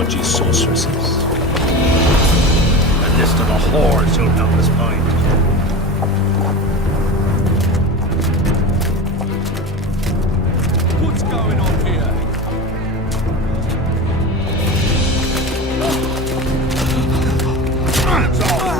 dodgy sorceresses. A list of the whores you'll doubtless find. What's going on here? Hands off!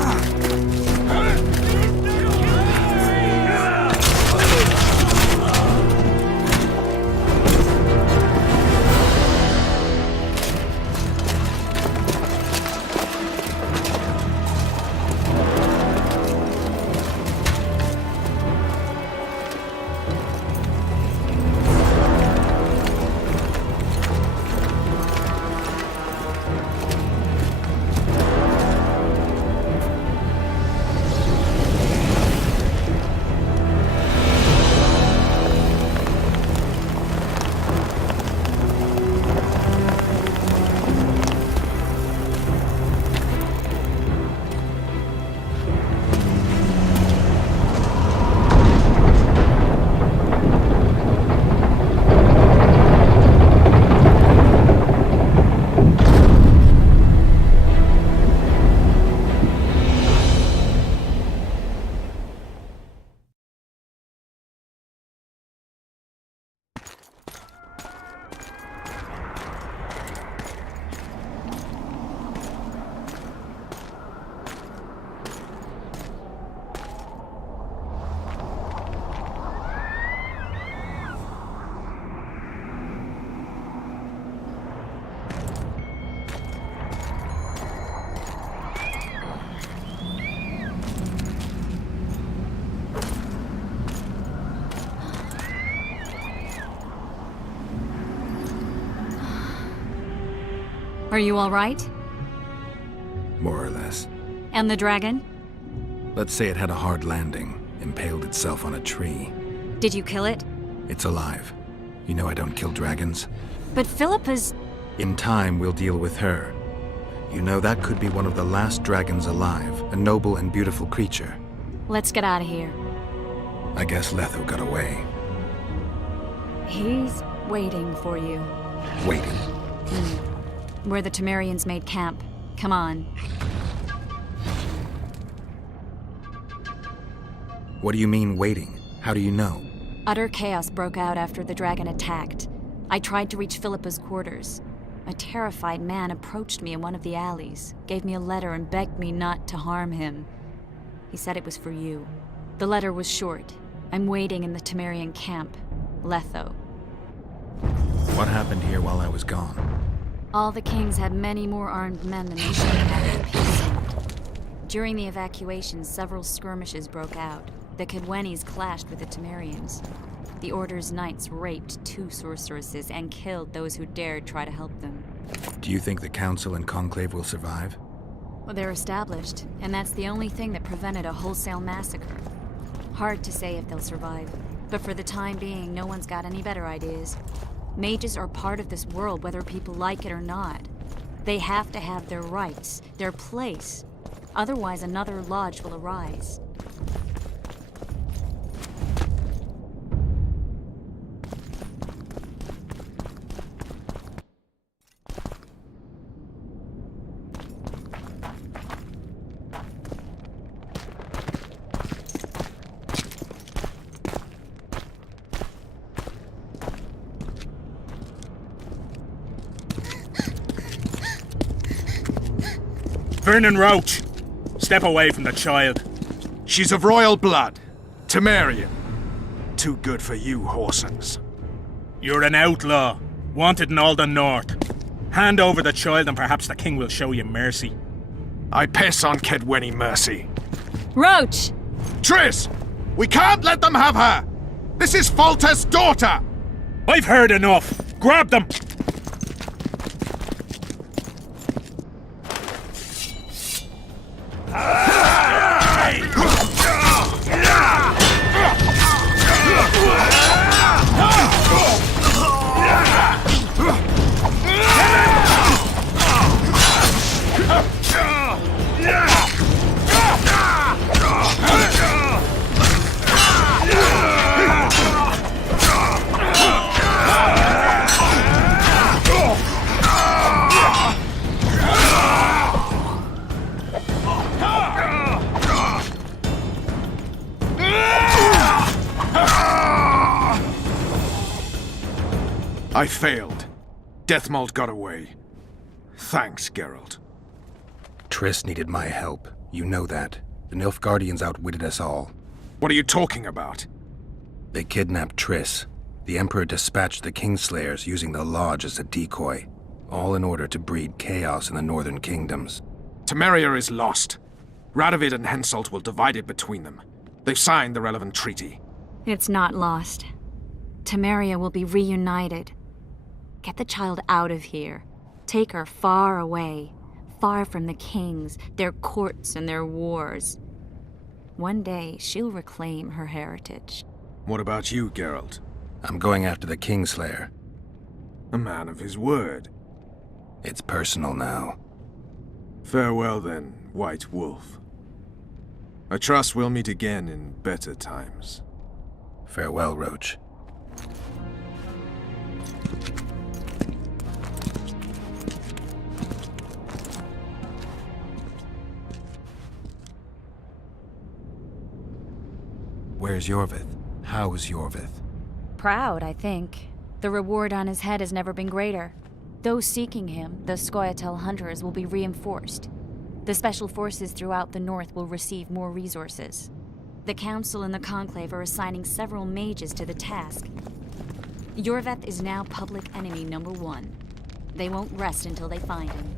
Are you all right? More or less. And the dragon? Let's say it had a hard landing, impaled itself on a tree. Did you kill it? It's alive. You know I don't kill dragons. But Philippa's... In time, we'll deal with her. You know that could be one of the last dragons alive, a noble and beautiful creature. Let's get out of here. I guess Letho got away. He's waiting for you. Waiting. Where the Temerians made camp. Come on. What do you mean, waiting? How do you know? Utter chaos broke out after the dragon attacked. I tried to reach Philippa's quarters. A terrified man approached me in one of the alleys, gave me a letter and begged me not to harm him. He said it was for you. The letter was short. I'm waiting in the Temerian camp. Letho. What happened here while I was gone? All the kings had many more armed men than they should have had in peace. During the evacuation, several skirmishes broke out. The Kedwenis clashed with the Temerians. The Order's knights raped 2 sorceresses and killed those who dared try to help them. Do you think the Council and Conclave will survive? Well, they're established, and that's the only thing that prevented a wholesale massacre. Hard to say if they'll survive, but for the time being, no one's got any better ideas. Mages are part of this world, whether people like it or not. They have to have their rights, their place. Otherwise, another lodge will arise. Vernon Roach! Step away from the child. She's of royal blood. Temerian. Too good for you, Horsens. You're an outlaw, wanted in Alden North. Hand over the child and perhaps the king will show you mercy. I piss on Kedweni mercy. Roach! Triss! We can't let them have her! This is Foltest's daughter! I've heard enough! Grab them! I failed. Deathmold got away. Thanks, Geralt. Triss needed my help. You know that. The Nilfgaardians outwitted us all. What are you talking about? They kidnapped Triss. The Emperor dispatched the Kingslayers using the Lodge as a decoy, all in order to breed chaos in the northern kingdoms. Temeria is lost. Radovid and Henselt will divide it between them. They've signed the relevant treaty. It's not lost. Temeria will be reunited. Get the child out of here. Take her far away. Far from the kings, their courts, and their wars. One day, she'll reclaim her heritage. What about you, Geralt? I'm going after the Kingslayer. A man of his word. It's personal now. Farewell then, White Wolf. I trust we'll meet again in better times. Farewell, Roach. Where's Yorvith? How's Yorvith? Proud, I think. The reward on his head has never been greater. Those seeking him, the Scoia'tael hunters, will be reinforced. The special forces throughout the north will receive more resources. The Council and the Conclave are assigning several mages to the task. Yorvith is now public enemy #1. They won't rest until they find him.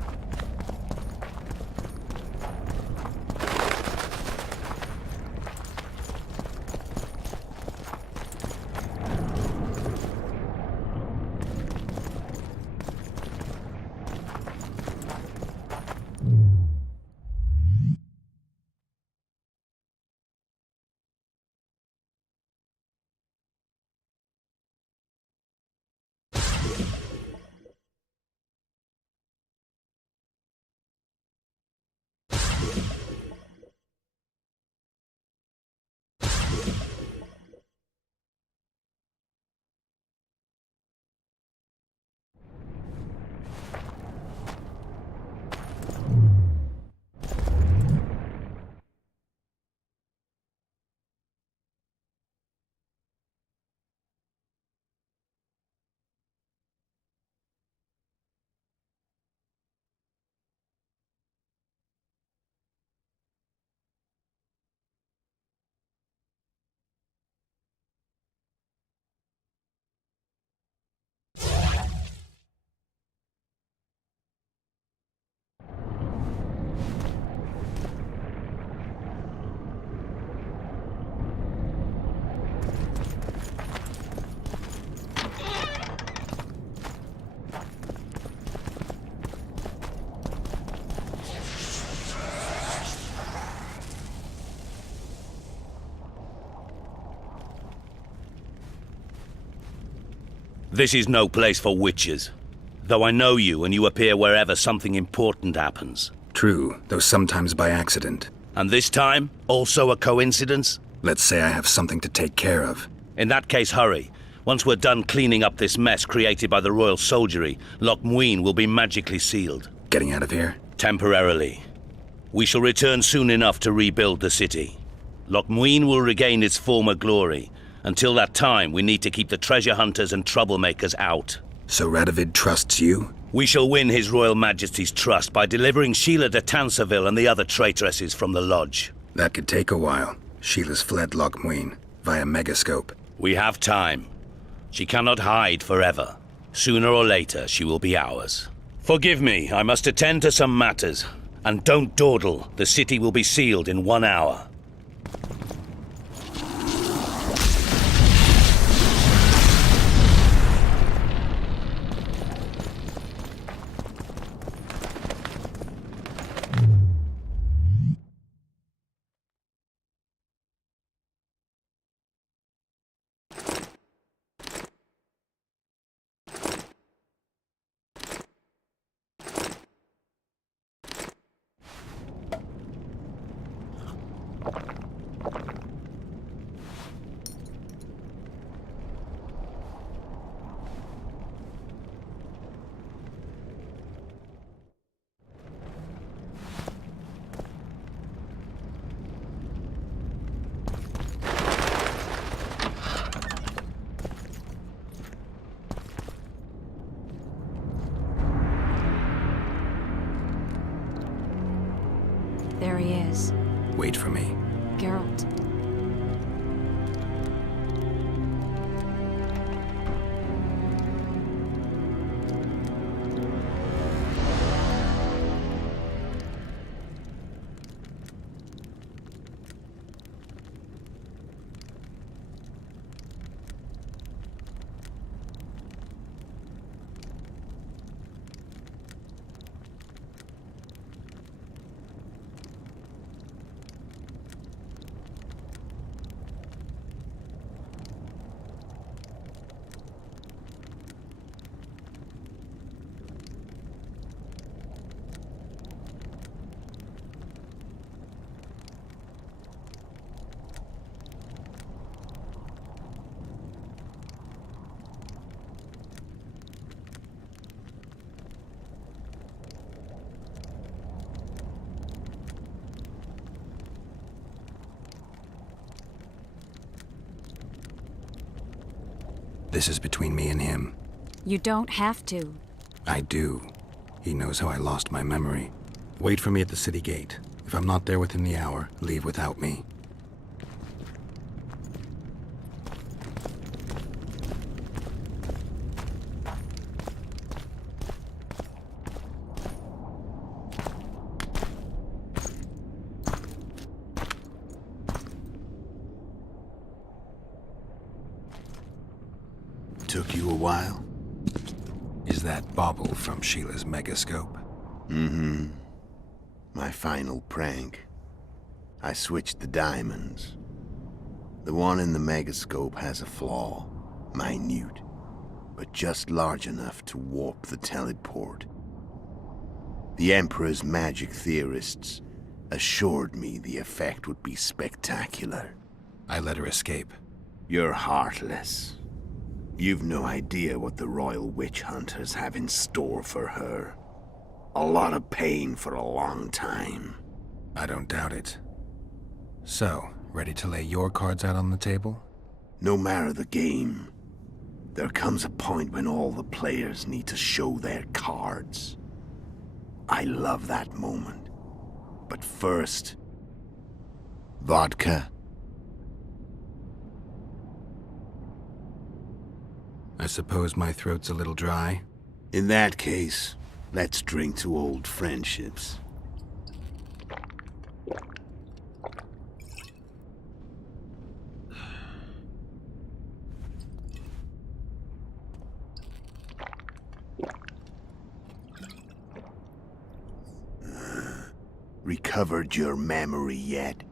This is no place for witches. Though I know you and you appear wherever something important happens. True, though sometimes by accident. And this time, also a coincidence? Let's say I have something to take care of. In that case, hurry. Once we're done cleaning up this mess created by the royal soldiery, Loch Muin will be magically sealed. Getting out of here? Temporarily. We shall return soon enough to rebuild the city. Loch Muin will regain its former glory. Until that time, we need to keep the treasure hunters and troublemakers out. So Radovid trusts you? We shall win His Royal Majesty's trust by delivering Sheila de Tansarville and the other traitresses from the Lodge. That could take a while. Sheila's fled Loch Muin via Megascope. We have time. She cannot hide forever. Sooner or later, she will be ours. Forgive me, I must attend to some matters. And don't dawdle, the city will be sealed in 1 hour. wait for me. Geralt. This is between me and him. You don't have to. I do. He knows how I lost my memory. Wait for me at the city gate. If I'm not there within the hour, leave without me. Took you a while? Is that bauble from Sheila's megascope? Mm-hmm. My final prank. I switched the diamonds. The one in the megascope has a flaw. Minute. But just large enough to warp the teleport. The Emperor's magic theorists assured me the effect would be spectacular. I let her escape. You're heartless. You've no idea what the Royal Witch Hunters have in store for her. A lot of pain for a long time. I don't doubt it. So, ready to lay your cards out on the table? No matter the game, there comes a point when all the players need to show their cards. I love that moment. But first... vodka. I suppose my throat's a little dry. In that case, let's drink to old friendships. Recovered your memory yet?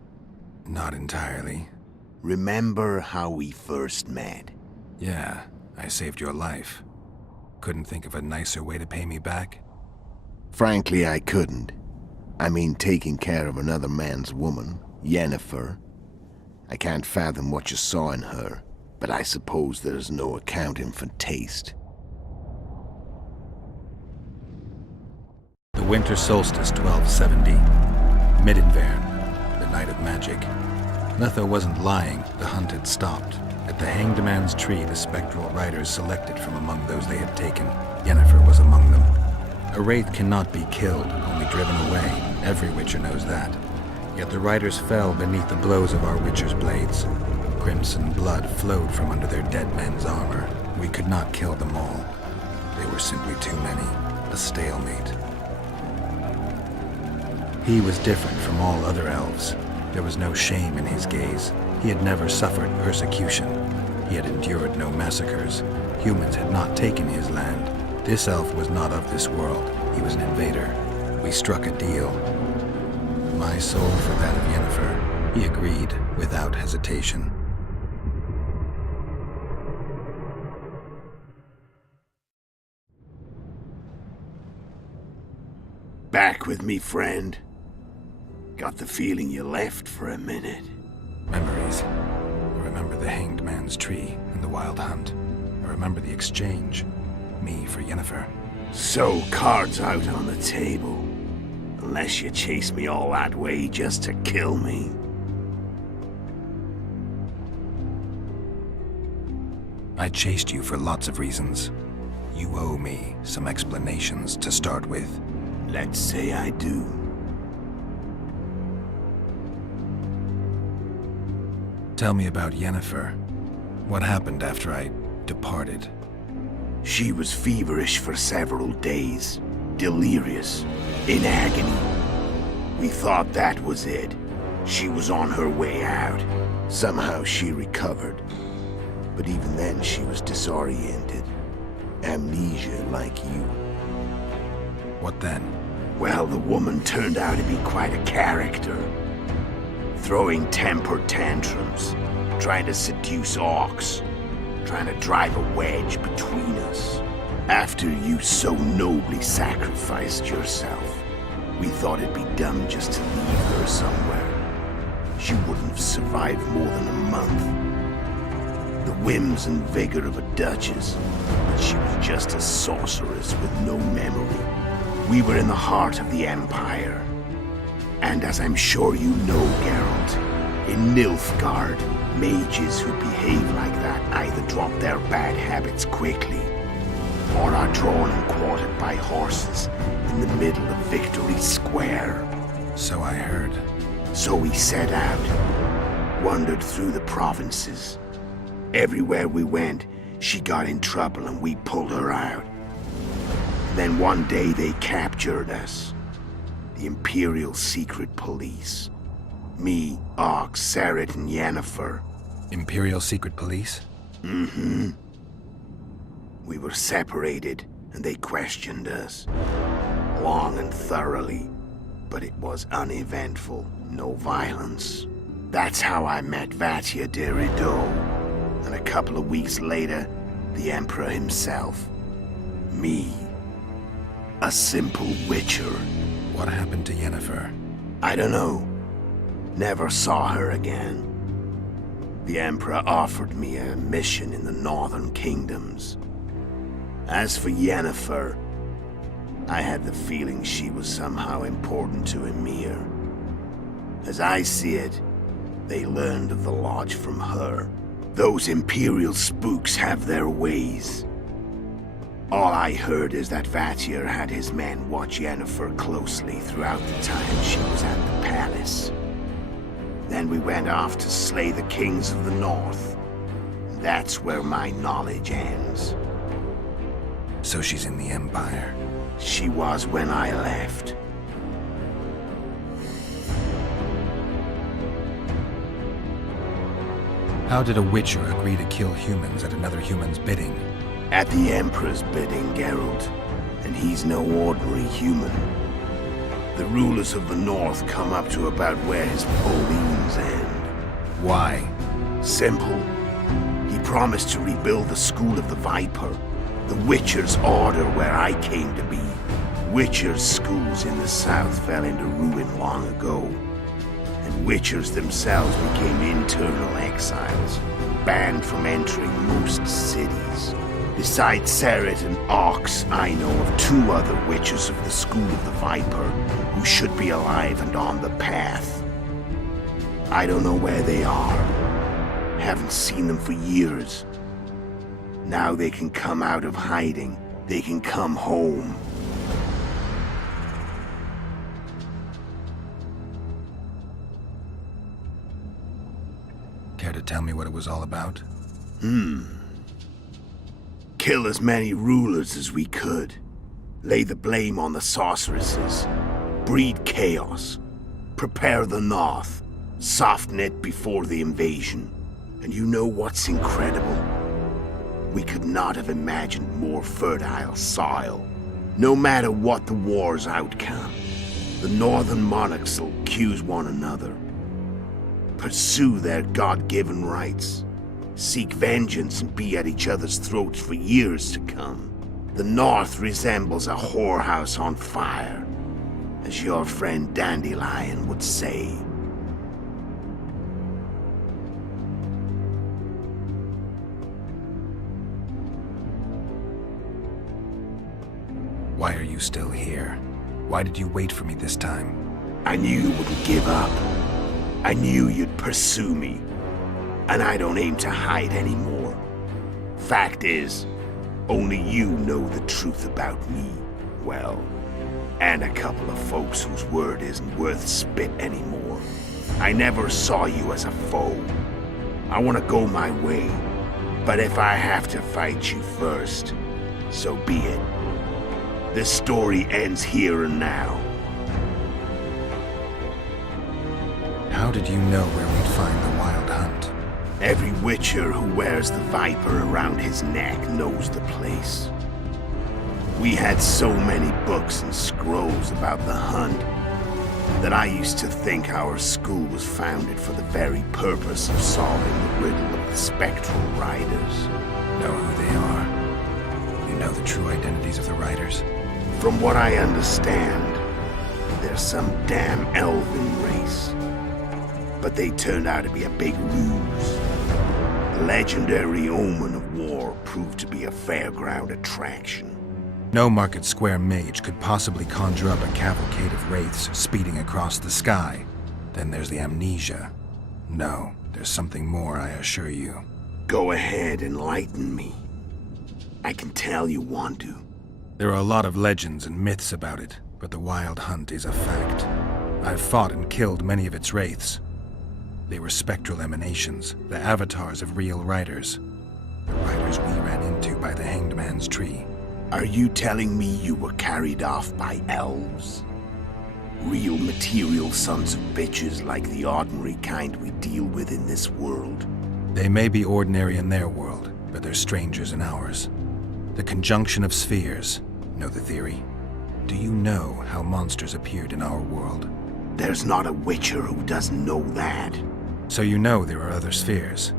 Not entirely. Remember how we first met? Yeah, I saved your life. Couldn't think of a nicer way to pay me back? Frankly, I couldn't. I mean, taking care of another man's woman, Yennefer. I can't fathom what you saw in her, but I suppose there's no accounting for taste. The winter solstice 1270. Midinvern, the night of magic. Letho wasn't lying, the hunt had stopped. At the Hanged Man's Tree, the spectral riders selected from among those they had taken. Yennefer was among them. A wraith cannot be killed, only driven away. Every witcher knows that. Yet the riders fell beneath the blows of our witcher's blades. Crimson blood flowed from under their dead men's armor. We could not kill them all. They were simply too many. A stalemate. He was different from all other elves. There was no shame in his gaze. He had never suffered persecution. He had endured no massacres. Humans had not taken his land. This elf was not of this world. He was an invader. We struck a deal. My soul for that of Yennefer. He agreed without hesitation. Back with me, friend. Got the feeling you left for a minute. Memories. I remember the Hanged Man's Tree and the Wild Hunt. I remember the exchange. Me for Yennefer. So, cards out on the table. Unless you chase me all that way just to kill me. I chased you for lots of reasons. You owe me some explanations to start with. Let's say I do. Tell me about Yennefer. What happened after I departed? She was feverish for several days, delirious, in agony. We thought that was it. She was on her way out. Somehow she recovered. But even then she was disoriented. Amnesia like you. What then? Well, the woman turned out to be quite a character. Throwing temper tantrums, trying to seduce orcs, trying to drive a wedge between us. After you so nobly sacrificed yourself, we thought it'd be dumb just to leave her somewhere. She wouldn't have survived more than a month. The whims and vigor of a duchess, but she was just a sorceress with no memory. We were in the heart of the Empire. And as I'm sure you know, Geralt, in Nilfgaard, mages who behave like that either drop their bad habits quickly, or are drawn and quartered by horses in the middle of Victory Square. So I heard. So we set out, wandered through the provinces. Everywhere we went, she got in trouble and we pulled her out. Then one day they captured us. The Imperial Secret Police. Me, Ox, Sareth, and Yennefer. Imperial Secret Police? Mm-hmm. We were separated, and they questioned us. Long and thoroughly. But it was uneventful. No violence. That's how I met Vatia de Rideau. And a couple of weeks later, the Emperor himself. Me. A simple witcher. What happened to Yennefer? I don't know. Never saw her again. The Emperor offered me a mission in the Northern Kingdoms. As for Yennefer, I had the feeling she was somehow important to Emir. As I see it, they learned of the Lodge from her. Those Imperial spooks have their ways. All I heard is that Vatir had his men watch Yennefer closely throughout the time she was at the palace. Then we went off to slay the kings of the north. That's where my knowledge ends. So she's in the Empire? She was when I left. How did a Witcher agree to kill humans at another human's bidding? At the Emperor's bidding, Geralt. And he's no ordinary human. The rulers of the North come up to about where his Pauline's end. Why? Simple. He promised to rebuild the School of the Viper. The Witcher's Order where I came to be. Witcher's schools in the south fell into ruin long ago. And Witchers themselves became internal exiles, banned from entering most cities. Besides Sareth and Ox, I know of 2 other Witchers of the School of the Viper who should be alive and on the path. I don't know where they are. Haven't seen them for years. Now they can come out of hiding. They can come home. Care to tell me what it was all about? Kill as many rulers as we could. Lay the blame on the sorceresses. Breed chaos. Prepare the North. Soften it before the invasion. And you know what's incredible? We could not have imagined more fertile soil. No matter what the war's outcome, the northern monarchs will accuse one another. Pursue their God-given rights. Seek vengeance and be at each other's throats for years to come. The North resembles a whorehouse on fire, as your friend Dandelion would say. Why are you still here? Why did you wait for me this time? I knew you wouldn't give up. I knew you'd pursue me. And I don't aim to hide anymore. Fact is, only you know the truth about me. Well, and a couple of folks whose word isn't worth spit anymore. I never saw you as a foe. I want to go my way. But if I have to fight you first, so be it. This story ends here and now. How did you know where we'd find the Wild Hunt? Every Witcher who wears the Viper around his neck knows the place. We had so many books and scrolls about the hunt that I used to think our school was founded for the very purpose of solving the riddle of the Spectral Riders. Know who they are? You know the true identities of the Riders? From what I understand, they're some damn elven race. But they turned out to be a big ruse. The legendary Omen of War proved to be a fairground attraction. No Market Square mage could possibly conjure up a cavalcade of wraiths speeding across the sky. Then there's the amnesia. No, there's something more, I assure you. Go ahead, enlighten me. I can tell you want to. There are a lot of legends and myths about it, but the Wild Hunt is a fact. I've fought and killed many of its wraiths. They were spectral emanations, the avatars of real riders. The riders we ran into by the Hanged Man's Tree. Are you telling me you were carried off by elves? Real material sons of bitches like the ordinary kind we deal with in this world? They may be ordinary in their world, but they're strangers in ours. The conjunction of spheres. Know the theory? Do you know how monsters appeared in our world? There's not a Witcher who doesn't know that. So you know there are other spheres.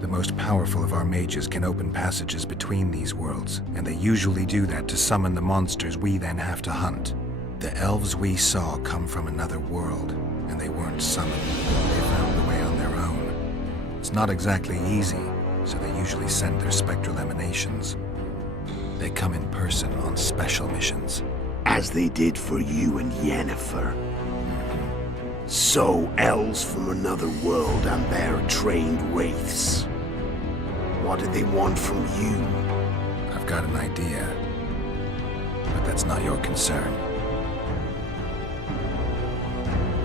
The most powerful of our mages can open passages between these worlds, and they usually do that to summon the monsters we then have to hunt. The elves we saw come from another world, and they weren't summoned. They found the way on their own. It's not exactly easy, so they usually send their spectral emanations. They come in person on special missions. As they did for you and Yennefer. So, elves from another world and their trained wraiths. What did they want from you? I've got an idea, but that's not your concern.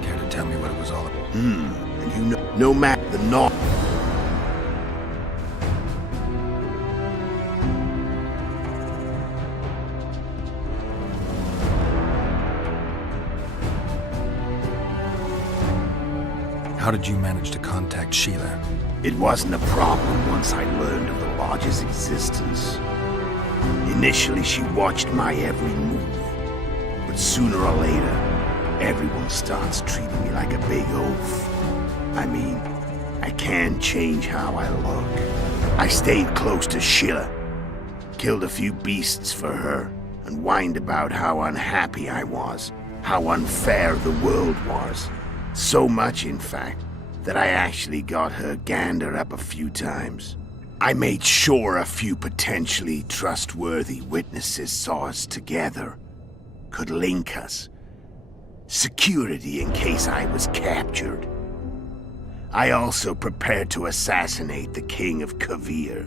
Care to tell me what it was all about? And you know, no matter the not. How did you manage to contact Sheila? It wasn't a problem once I learned of the Lodge's existence. Initially, she watched my every move. But sooner or later, everyone starts treating me like a big oaf. I mean, I can't change how I look. I stayed close to Sheila, killed a few beasts for her, and whined about how unhappy I was, how unfair the world was. So much, in fact, that I actually got her gander up a few times. I made sure a few potentially trustworthy witnesses saw us together, could link us. Security in case I was captured. I also prepared to assassinate the King of Kavir.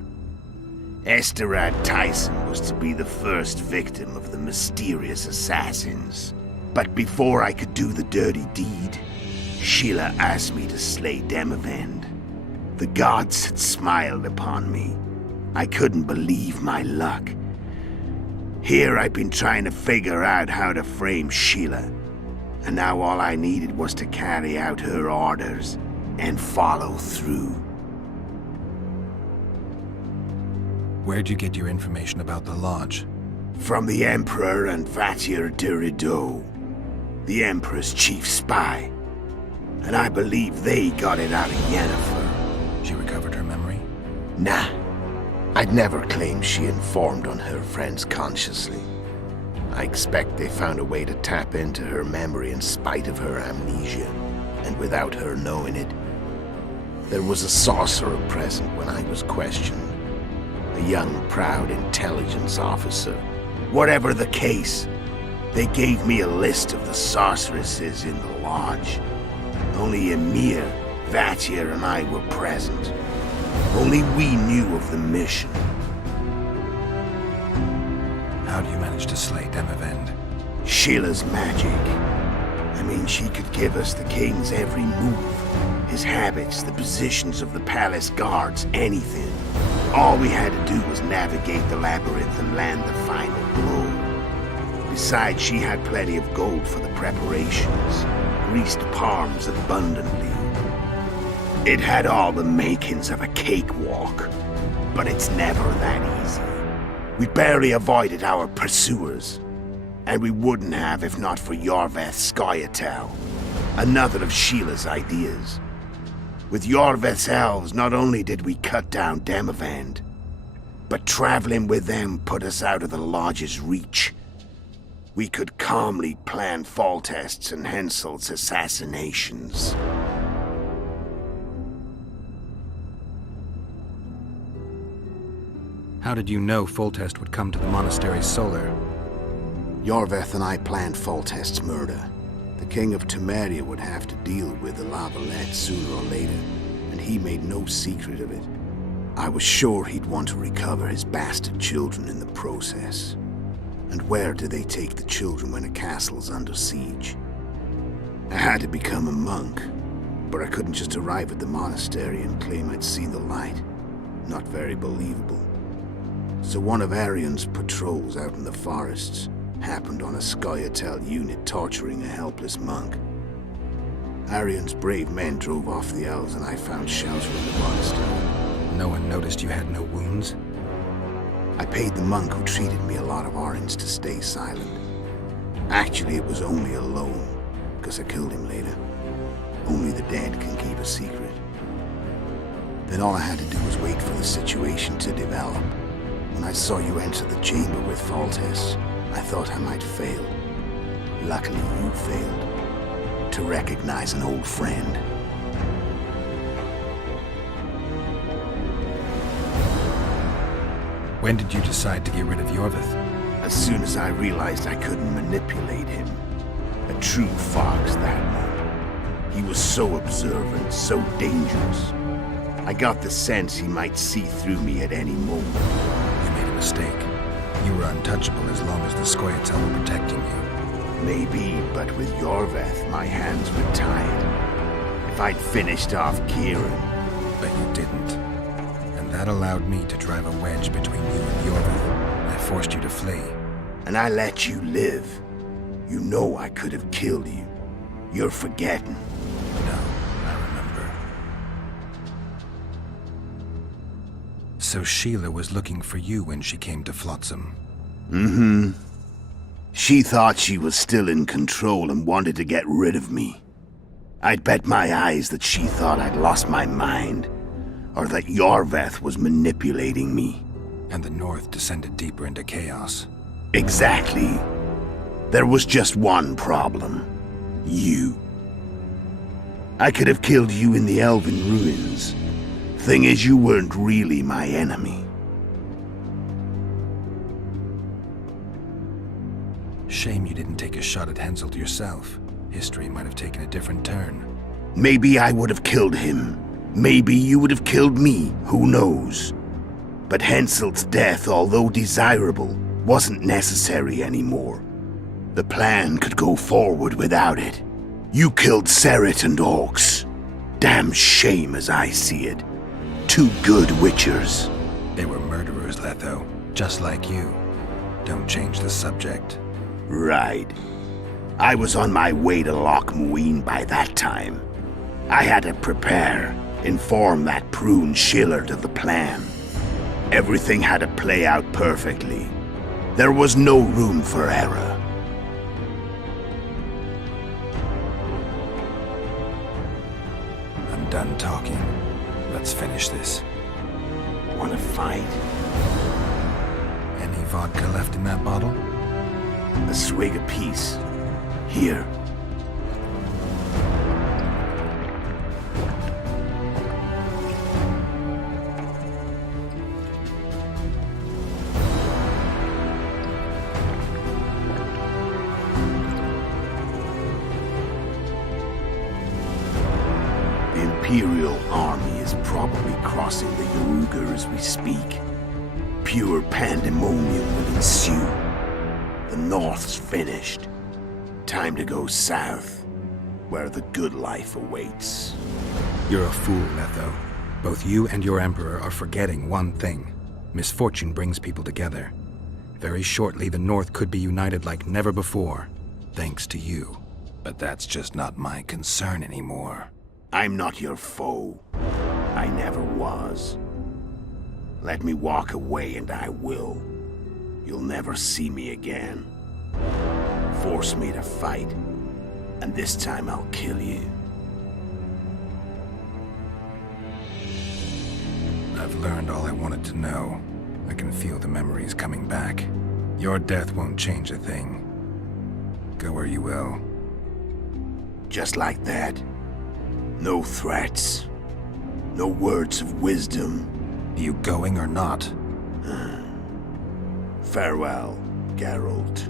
Esterad Tyson was to be the first victim of the mysterious assassins. But before I could do the dirty deed, Sheila asked me to slay Demavend. The gods had smiled upon me. I couldn't believe my luck. Here I've been trying to figure out how to frame Sheila, and now all I needed was to carry out her orders and follow through. Where'd you get your information about the Lodge? From the Emperor and Vatir Durido, the Emperor's chief spy. And I believe they got it out of Yennefer. She recovered her memory? Nah. I'd never claimed she informed on her friends consciously. I expect they found a way to tap into her memory in spite of her amnesia, and without her knowing it. There was a sorcerer present when I was questioned. A young, proud intelligence officer. Whatever the case, they gave me a list of the sorceresses in the Lodge. Only Emir, Vatir, and I were present. Only we knew of the mission. How do you manage to slay Demavend? Sheila's magic. I mean, she could give us the king's every move. His habits, the positions of the palace guards, anything. All we had to do was navigate the labyrinth and land the final blow. Besides, she had plenty of gold for the preparations, greased palms abundantly. It had all the makings of a cakewalk, but it's never that easy. We barely avoided our pursuers, and we wouldn't have if not for Yorveth Scoia'tael, another of Sheila's ideas. With Yorveth's elves, not only did we cut down Demavend, but traveling with them put us out of the Lodge's reach. We could calmly plan Foltest's and Henselt's assassinations. How did you know Foltest would come to the monastery's solar? Yorveth and I planned Foltest's murder. The King of Temeria would have to deal with the Lavalette sooner or later, and he made no secret of it. I was sure he'd want to recover his bastard children in the process. And where do they take the children when a castle's under siege? I had to become a monk, but I couldn't just arrive at the monastery and claim I'd seen the light. Not very believable. So one of Arion's patrols out in the forests happened on a Scoia'tael unit torturing a helpless monk. Arion's brave men drove off the elves and I found shelter in the monastery. No one noticed you had no wounds? I paid the monk who treated me a lot of orange to stay silent. Actually, it was only a loan, because I killed him later. Only the dead can keep a secret. Then all I had to do was wait for the situation to develop. When I saw you enter the chamber with Foltest, I thought I might fail. Luckily, you failed. To recognize an old friend. When did you decide to get rid of Yorveth? As soon as I realized I couldn't manipulate him. A true fox, that one. He was so observant, so dangerous. I got the sense he might see through me at any moment. You made a mistake. You were untouchable as long as the Scoia'tael were protecting you. Maybe, but with Yorveth, my hands were tied. If I'd finished off Kieran... But you didn't. And that allowed me to drive a wedge between you and Yorveth. I forced you to flee. And I let you live. You know I could have killed you. You're forgetting. No, I remember. So Sheila was looking for you when she came to Flotsam. Mm-hmm. She thought she was still in control and wanted to get rid of me. I'd bet my eyes that she thought I'd lost my mind, or that Yorveth was manipulating me. And the North descended deeper into chaos. Exactly. There was just one problem. You. I could have killed you in the Elven ruins. Thing is, you weren't really my enemy. Shame you didn't take a shot at Henselt yourself. History might have taken a different turn. Maybe I would have killed him. Maybe you would have killed me, who knows? But Henselt's death, although desirable, wasn't necessary anymore. The plan could go forward without it. You killed Seret and Orcs. Damn shame as I see it. Two good witchers. They were murderers, Letho, just like you. Don't change the subject. Right. I was on my way to Loch Muin by that time. I had to prepare, inform that prune Shillard of the plan. Everything had to play out perfectly. There was no room for error. I'm done talking. Let's finish this. Want to fight? Any vodka left in that bottle? A swig apiece. Here. The Imperial army is probably crossing the Yaruga as we speak. Pure pandemonium will ensue. The North's finished. Time to go south, where the good life awaits. You're a fool, Letho. Both you and your Emperor are forgetting one thing. Misfortune brings people together. Very shortly, the North could be united like never before, thanks to you. But that's just not my concern anymore. I'm not your foe. I never was. Let me walk away and I will. You'll never see me again. Force me to fight, and this time I'll kill you. I've learned all I wanted to know. I can feel the memories coming back. Your death won't change a thing. Go where you will. Just like that. No threats. No words of wisdom. You going or not? Farewell, Geralt.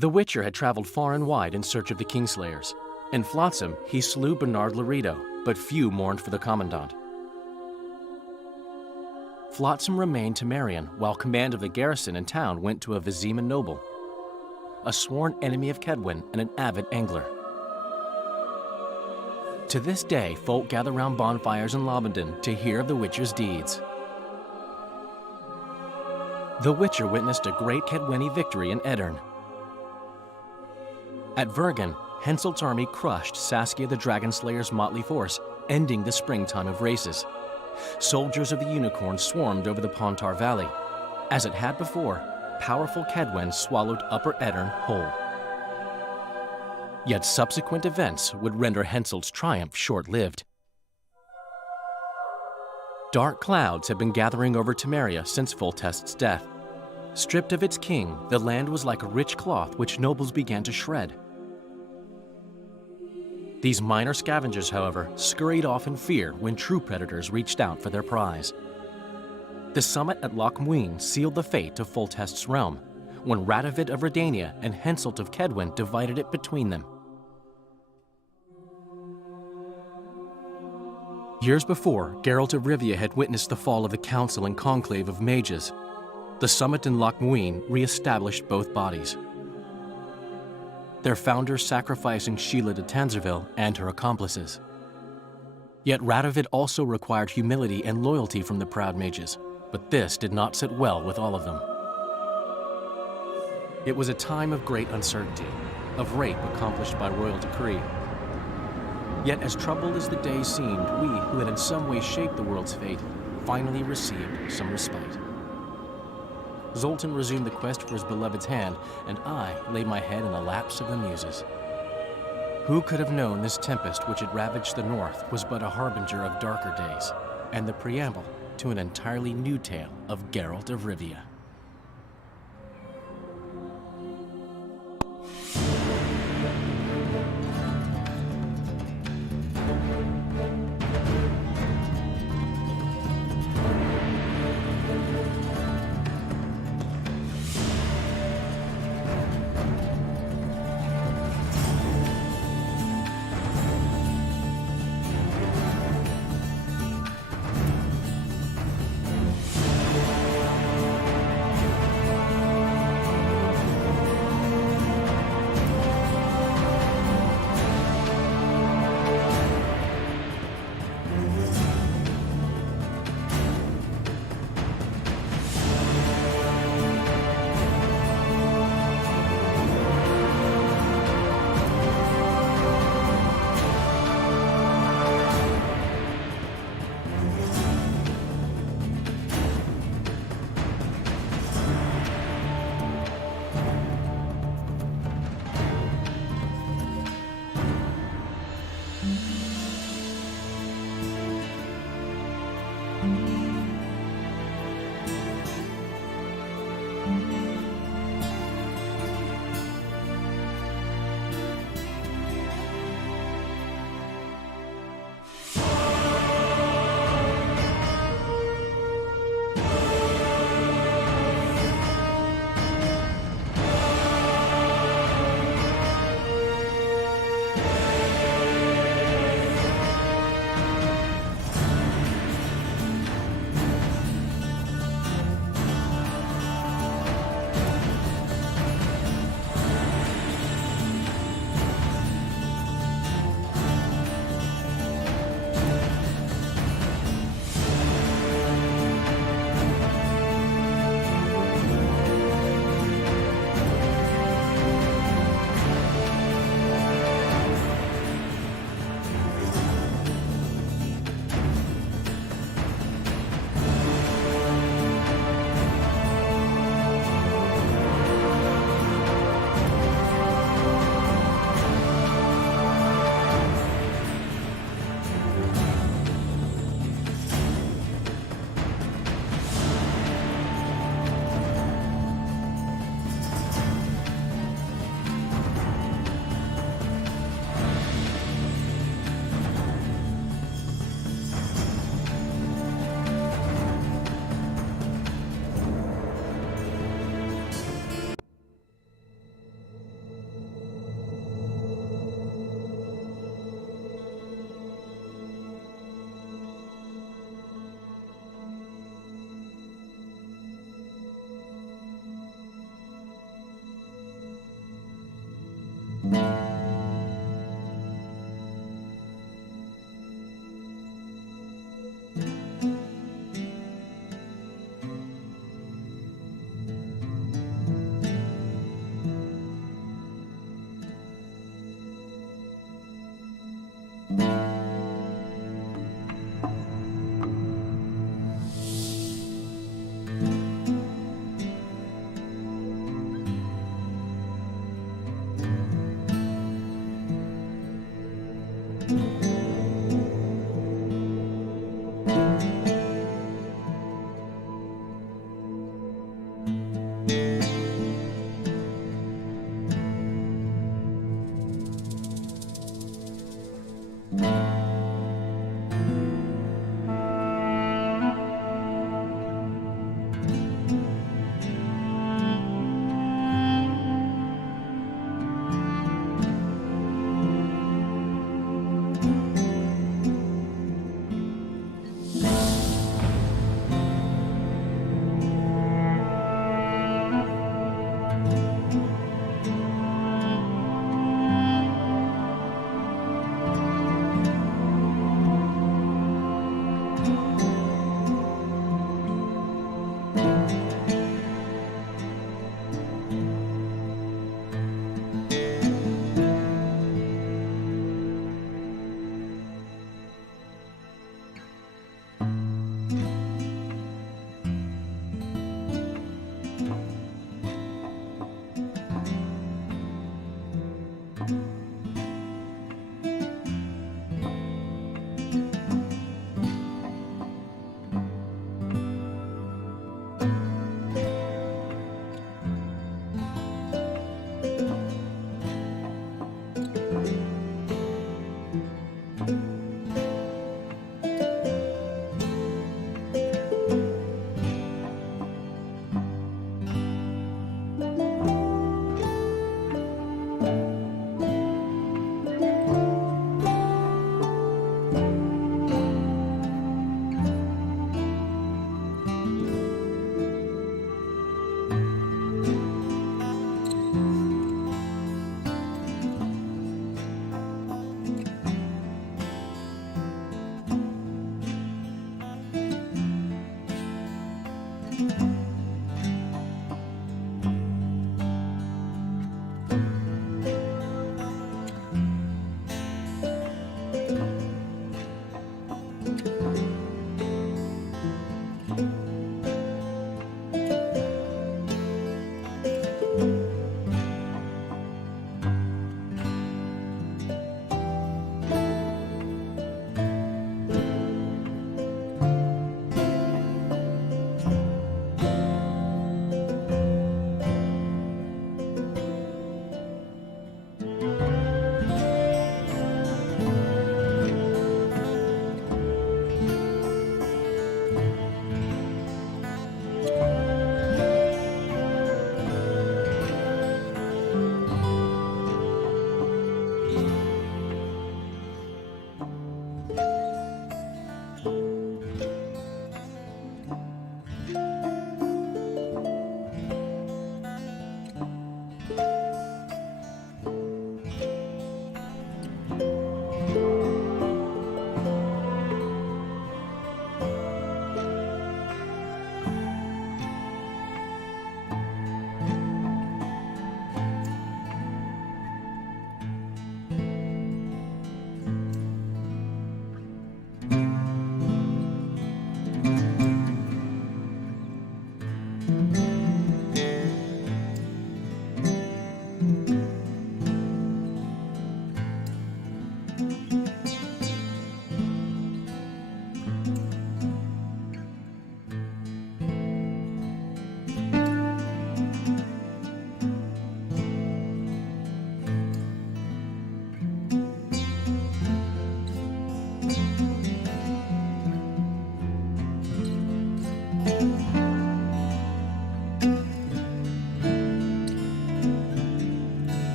The Witcher had traveled far and wide in search of the Kingslayers. In Flotsam, he slew Bernard Laredo, but few mourned for the Commandant. Flotsam remained to Marion, while command of the garrison and town went to a Vizima noble, a sworn enemy of Kedwen and an avid angler. To this day, folk gather round bonfires in Lobendon to hear of the Witcher's deeds. The Witcher witnessed a great Kedweni victory in Edirn. At Vergen, Henselt's army crushed Saskia the Dragonslayer's motley force, ending the springtime of races. Soldiers of the Unicorn swarmed over the Pontar Valley. As it had before, powerful Kedwen swallowed Upper Edirn whole. Yet subsequent events would render Henselt's triumph short-lived. Dark clouds had been gathering over Temeria since Foltest's death. Stripped of its king, the land was like a rich cloth which nobles began to shred. These minor scavengers, however, scurried off in fear when true predators reached out for their prize. The summit at Loch Muin sealed the fate of Foltest's realm, when Radovid of Redania and Henselt of Kedwen divided it between them. Years before, Geralt of Rivia had witnessed the fall of the Council and Conclave of Mages. The summit in Loch Muin re-established both bodies, their founders sacrificing Sheila de Tanzerville and her accomplices. Yet Radovid also required humility and loyalty from the proud mages, but this did not sit well with all of them. It was a time of great uncertainty, of rape accomplished by royal decree. Yet as troubled as the days seemed, we, who had in some way shaped the world's fate, finally received some respite. Zoltan resumed the quest for his beloved's hand, and I laid my head in the laps of the muses. Who could have known this tempest which had ravaged the north was but a harbinger of darker days, and the preamble to an entirely new tale of Geralt of Rivia.